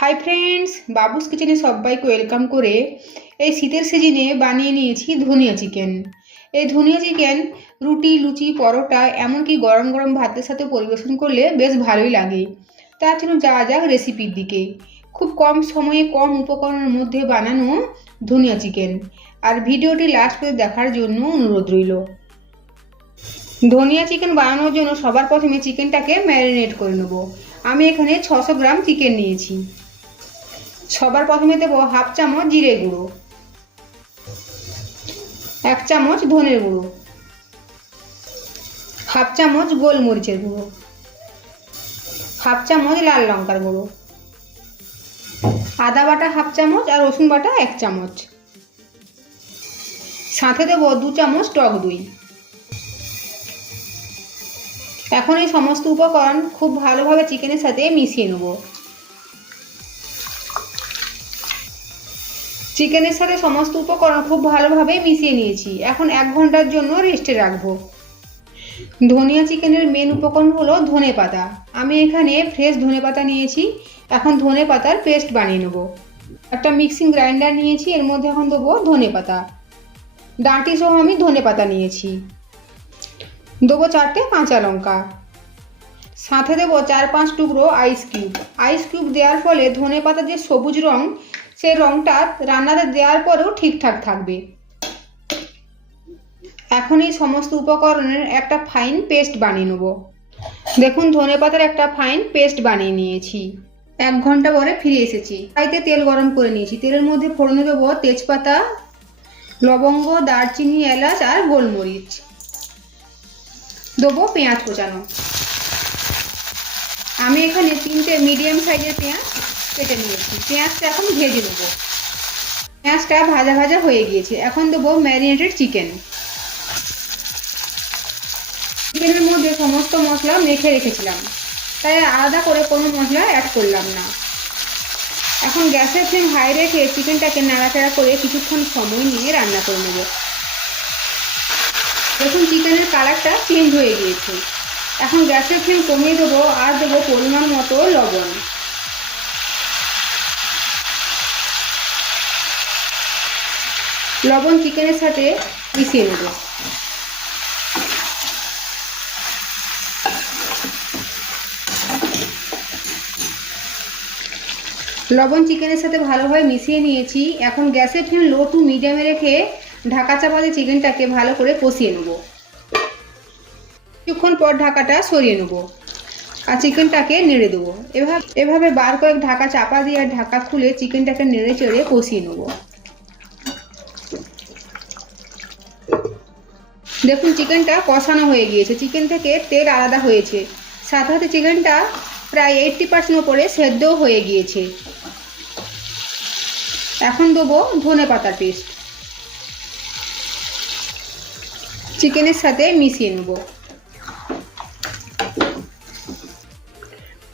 Hi friends, বাবুস কিচেনে সবাইকে welcome করে এই শীতের সিজনে বানিয়ে নিয়েছি ধনিয়া চিকেন। এই ধনিয়া চিকেন রুটি, লুচি, পরোটা, এমনকি গরম গরম ভাতের সাথে পরিবেশন করলে বেশ ভালোই লাগে। তার জন্য যাওয়া যাক রেসিপির দিকে। খুব কম সময়ে কম উপকরণের মধ্যে বানানো ধনিয়া চিকেন, আর ভিডিওটি লাস্ট পর্যন্ত দেখার জন্য অনুরোধ রইল। ধনিয়া চিকেন বানানোর জন্য সবার প্রথমে চিকেনটাকে ম্যারিনেট করে নেব। আমি এখানে 600 গ্রাম চিকেন নিয়েছি। সবার প্রথমে দেব হাফ চামচ জিরে গুঁড়ো, 1 চামচ ধনের গুঁড়ো, হাফ চামচ গোলমরিচের গুঁড়ো, হাফ চামচ লাল লঙ্কার গুঁড়ো, আদা বাটা হাফ চামচ আর রসুন বাটা 1 চামচ। সাথে দেব 2 চামচ টক দই। এখন এই সমস্ত উপকরণ খুব ভালোভাবে চিকেনের সাথে মিশিয়ে নেব। চিকেনের সাথে সমস্ত উপকরণ খুব ভালোভাবে মিশিয়ে নিয়েছি। এখন 1 ঘন্টার জন্য রেস্টে রাখবো। ধনিয়া চিকেনের মেন উপকরণ হলো ধনে পাতা। আমি এখানে ফ্রেশ ধনে পাতা নিয়েছি। এখন ধনে পাতার পেস্ট বানিয়ে নেব। একটা মিক্সিং গ্রাইন্ডার নিয়েছি, এর মধ্যে এখন দেবো ধনে পাতা। ডাঁটি সহ আমি ধনে পাতা নিয়েছি। দেবো 4টে কাঁচা লঙ্কা। সাথে দেবো 4-5 টুকরো আইস কিউব। আইস কিউব দেওয়ার ফলে ধনে পাতার যে সবুজ রং, সেই রংটা রান্নাতে দেওয়ার পরেও ঠিকঠাক থাকবে। এখন এই সমস্ত উপকরণের একটা ফাইন পেস্ট বানিয়ে নেব। দেখুন, ধনেপাতার একটা ফাইন পেস্ট বানিয়ে নিয়েছি। 1 ঘন্টা পরে ফিরে এসেছি। কড়াইতে তেল গরম করে নিয়েছি। তেলের মধ্যে ফোড়নে দেবো তেজপাতা, লবঙ্গ, দারচিনি, এলাচ আর গোলমরিচ। দেবো পেঁয়াজ কোচানো। আমি এখানে 3টে মিডিয়াম সাইজের পেঁয়াজ কেটে নিয়েছি। পেঁয়াজটা এখন ভেজে নেব। পেঁয়াজটা ভাজা ভাজা হয়ে গিয়েছে। এখন দেবো ম্যারিনেটেড চিকেন। চিকেনের মধ্যে সমস্ত মশলা মেখে রেখেছিলাম, তাই আলাদা করে কোনো মশলা অ্যাড করলাম না। এখন গ্যাসের ফ্লেম হাই রেখে চিকেনটাকে নাড়াচাড়া করে কিছুক্ষণ সময় নিয়ে রান্না করে নেব। দেখুন, চিকেনের কালারটা চেঞ্জ হয়ে গিয়েছে। এখন গ্যাসের ফ্লেম কমিয়ে দেবো আর দেবো পরিমাণ মতো লবণ। লবণ চিকেনের সাথে মিশিয়ে নেব। লবণ চিকেনের সাথে ভালোভাবে মিশিয়ে নিয়েছি। এখন গ্যাসের ফ্লেম লো টু মিডিয়ামে রেখে ঢাকা চাপা দিয়ে চিকেনটাকে ভালো করে কষিয়ে নেব। কিছুক্ষণ পর ঢাকাটা সরিয়ে নেব আর চিকেনটাকে নেড়ে দেবো। এভাবে বার কয়েক ঢাকা চাপা দিয়ে আর ঢাকা খুলে চিকেনটাকে নেড়ে চেড়ে কষিয়ে নেব। দেখুন, চিকেনটা কষানো হয়ে গিয়েছে। চিকেন থেকে তেল আলাদা হয়েছে। সাথে সাথে চিকেনটা প্রায় 80% উপরে সেদ্ধও হয়ে গিয়েছে। এখন দেবো ধনে পাতার পেস্ট। চিকেনের সাথে মিশিয়ে নেব।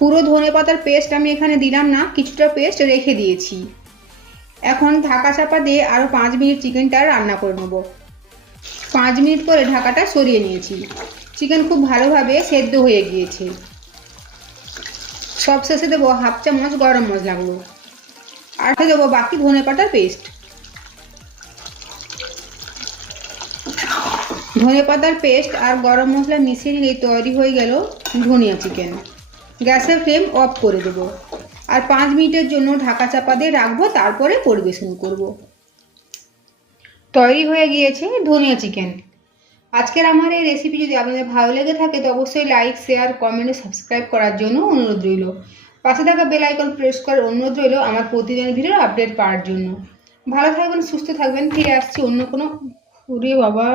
পুরো ধনে পাতার পেস্ট আমি এখানে দিলাম না, কিছুটা পেস্ট রেখে দিয়েছি। এখন ঢাকা চাপা দিয়ে আরও 5 মিনিট চিকেনটা রান্না করে নেব। 5 মিনিট পরে ঢাকাটা সরিয়ে নিয়েছি। চিকেন খুব ভালোভাবে সেদ্ধ হয়ে গিয়েছে। সবশেষে দেবো হাফ চামচ গরম মশলা গুঁড়ো আর দেবো বাকি ধনে পাতার পেস্ট। ধনে পাতার পেস্ট আর গরম মশলা মিশিয়ে নিলেই তৈরি হয়ে গেল ধনিয়া চিকেন। গ্যাসের ফ্লেম অফ করে দেবো আর 5 মিনিটের জন্য ঢাকা চাপা দিয়ে রাখবো, তারপরে পরিবেশন করব। তৈরি হয়ে গিয়েছে ধনিয়া চিকেন। আজকের আমার এই রেসিপি যদি আপনাদের ভালো লেগে থাকে তো অবশ্যই লাইক, শেয়ার, কমেন্ট, সাবস্ক্রাইব করার জন্য অনুরোধ রইল। পাশে থাকা বেল আইকন প্রেস করার অনুরোধ রইল আমার প্রতিদিনের ভিডিওর আপডেট পাওয়ার জন্য। ভালো থাকবেন, সুস্থ থাকবেন। ফিরে আসছি অন্য কোনো। ওরে বাবা।